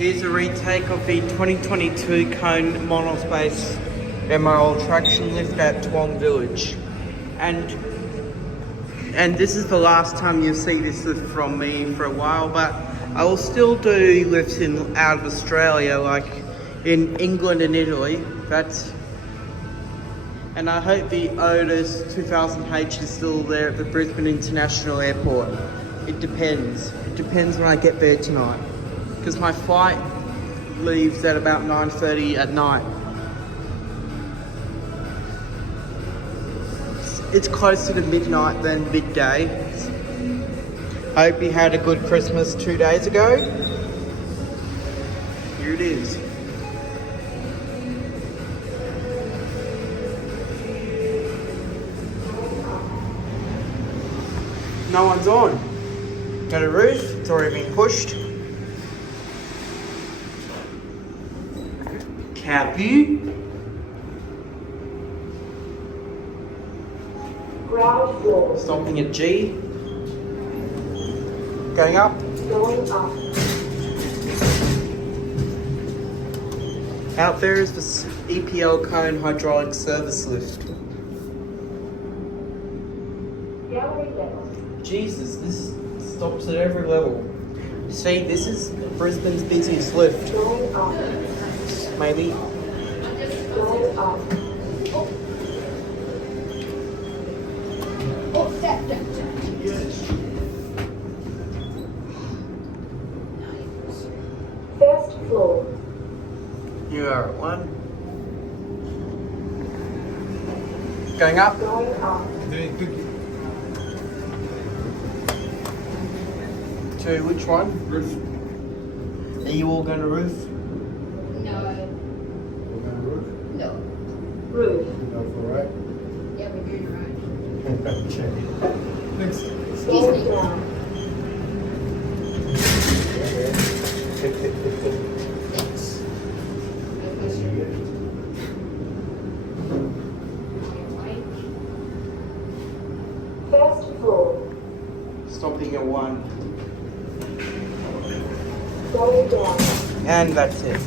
Here's a retake of the 2022 Kone MonoSpace MRL Traction lift at Toowong Village. And this is the last time you'll see this lift from me for a while, but I will still do lifts out of Australia, like in England and Italy. And I hope the Otis 2000H is still there at the Brisbane International Airport. It depends. It depends when I get there tonight, because my flight leaves at about 9:30 at night. It's closer to midnight than midday. I hope you had a good Christmas 2 days ago. Here it is. No one's on. Got a roof, it's already been pushed. Cab view. Ground floor. Stopping at G. Going up. Going up. Out there is this EPL Kone hydraulic service lift. Gallery level. Jesus, this stops at every level. See, this is Brisbane's busiest lift. Going up. Maybe. Going up. First floor. You are at 1. Going up. Going up. 2, which one? Roof. Are you all going to roof? No. We're going to roof. No. Roof. Go for right. Yeah, we're doing it right. Okay. Next. Slow down. First floor. Stopping at 1. Going down. And that's it.